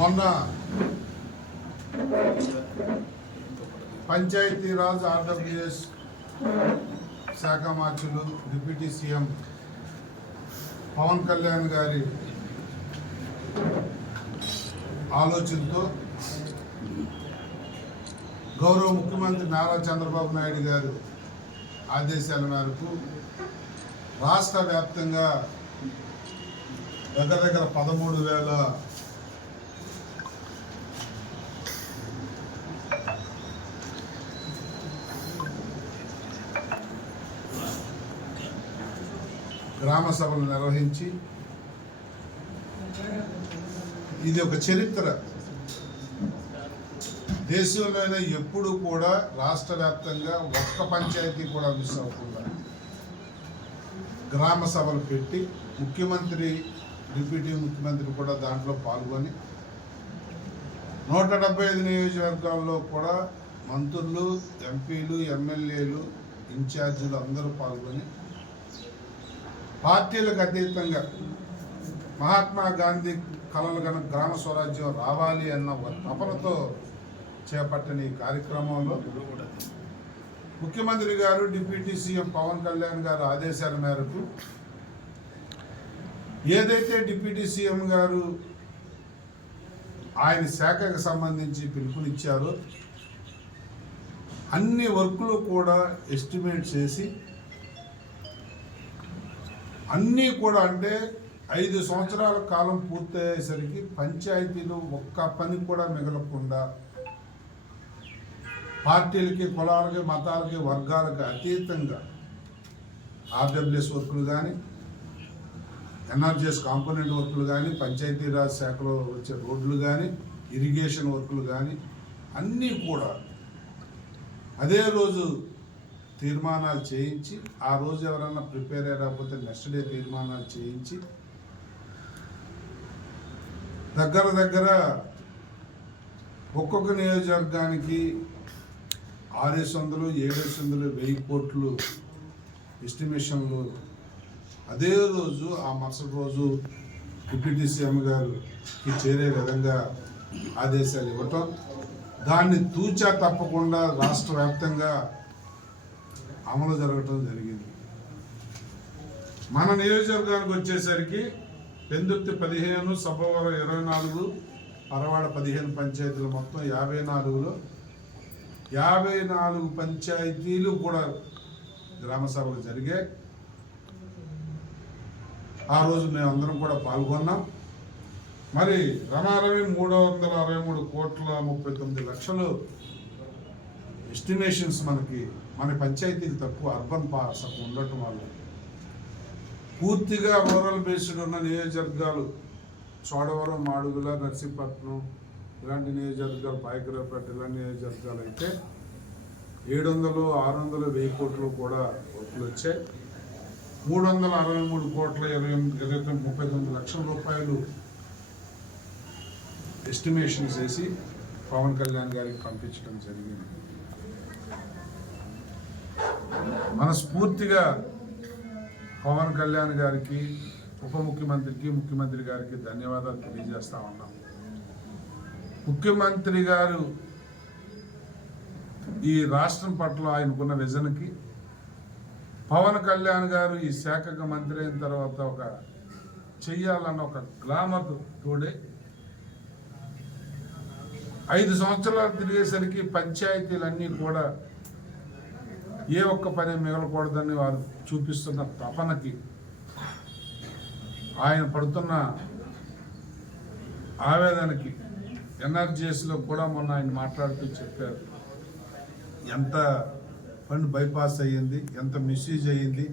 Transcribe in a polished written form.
మొన్న పంచాయతీరాజ్ ఆర్డబ్ల్యూఎస్ శాఖ మార్చులు deputy CM Pawan Kalyan గారి ఆలోచనతో గౌరవ ముఖ్యమంత్రి నారా చంద్రబాబు నాయుడు గారు ఆదేశాల మేరకు రాష్ట్ర వ్యాప్తంగా దగ్గర 13,000 గ్రామ సభలు నిర్వహించి ఇది ఒక చరిత్ర. దేశంలోనే ఎప్పుడు కూడా రాష్ట్ర వ్యాప్తంగా ఒక్క పంచాయతీ కూడా మిస్ అవ్వకుండా గ్రామ సభలు పెట్టి ముఖ్యమంత్రి డిప్యూటీ ముఖ్యమంత్రి కూడా దాంట్లో పాల్గొని 175 నియోజకవర్గాల్లో కూడా మంత్రులు, ఎంపీలు, ఎమ్మెల్యేలు, ఇన్ఛార్జీలు అందరూ పాల్గొని పార్టీలకు అతీతంగా మహాత్మా గాంధీ కలలు కనుక గ్రామ స్వరాజ్యం రావాలి అన్న తపనతో చేపట్టిన ఈ కార్యక్రమంలో ముఖ్యమంత్రి గారు డిప్యూటీ సీఎం పవన్ కళ్యాణ్ గారు ఆదేశాల మేరకు ఏదైతే డిప్యూటీ సీఎం గారు ఆయన శాఖకు సంబంధించి పిలుపునిచ్చారో అన్ని వర్కులు కూడా ఎస్టిమేట్ చేసి అన్నీ కూడా అంటే 5 సంవత్సరాల కాలం పూర్తయ్యేసరికి పంచాయతీలు ఒక్క పని కూడా మిగలకుండా పార్టీలకి, కులాలకి, మతాలకి, వర్గాలకి అతీతంగా ఆర్డబ్ల్యూఎస్ వర్కులు కానీ, ఎన్ఆర్జీఎస్ కాంపోనెంట్ వర్కులు కానీ, పంచాయతీరాజ్ శాఖలో వచ్చే రోడ్లు కానీ, ఇరిగేషన్ వర్కులు కానీ అన్నీ కూడా అదే రోజు తీర్మానాలు చేయించి, ఆ రోజు ఎవరైనా ప్రిపేర్ అయ్యకపోతే నెక్స్ట్ డే తీర్మానాలు చేయించి దగ్గర ఒక్కొక్క నియోజకవర్గానికి 600, 700, 1000 కోట్లు ఎస్టిమేషన్లు అదే రోజు ఆ మరుసటి రోజు డిప్యూటీ సీఎం గారికి చేరే విధంగా ఆదేశాలు ఇవ్వటం, దాన్ని తూచా తప్పకుండా రాష్ట్ర వ్యాప్తంగా అమలు జరగటం జరిగింది. మన నియోజకవర్గానికి వచ్చేసరికి పెందుర్తి 15, సభవరం 24, పరవాడ 15 పంచాయతీలు మొత్తం 54లో 54 పంచాయతీలు కూడా గ్రామ సభలు జరిగాయి. ఆ రోజు మేమందరం కూడా పాల్గొన్నాం. మరి రమారవి 363 కోట్ల 39 లక్షలు ఎస్టిమేషన్స్ మన పంచాయతీలు తక్కువ, అర్బన్ పార్ట్స్ ఉండటం వల్ల పూర్తిగా రూరల్ బేస్డ్ ఉన్న నియోజకవర్గాలు చోడవరం, మాడుగుల, నర్సీపట్నం ఇలాంటి నియోజకవర్గాలు, పాయకరావుపేట ఇలాంటి నియోజకవర్గాలు అయితే 700, 600, 1000 కోట్లు కూడా వర్కులు వచ్చాయి. 363 కోట్ల 39 లక్షల రూపాయలు ఎస్టిమేషన్స్ వేసి పవన్ కళ్యాణ్ గారికి పంపించడం జరిగింది. మనస్ఫూర్తిగా పవన్ కళ్యాణ్ గారికి, ఉప ముఖ్యమంత్రికి, ముఖ్యమంత్రి గారికి ధన్యవాదాలు తెలియజేస్తా ఉన్నాం. ముఖ్యమంత్రి గారు ఈ రాష్ట్రం పట్ల ఆయనకున్న విజన్కి, పవన్ కళ్యాణ్ గారు ఈ శాఖకు మంత్రి అయిన తర్వాత ఒక చెయ్యాలన్న ఒక గ్లామర్ తోడే 5 సంవత్సరాలు తిరిగేసరికి పంచాయతీలన్నీ కూడా ఏ ఒక్క పని మిగలకూడదని వారు చూపిస్తున్న తపనకి, ఆయన పడుతున్న ఆవేదనకి ఎన్ఆర్జీఎస్లో కూడా మొన్న ఆయన మాట్లాడుతూ చెప్పారు ఎంత ఫండ్ బైపాస్ అయ్యింది, ఎంత మిస్యూజ్ అయ్యింది,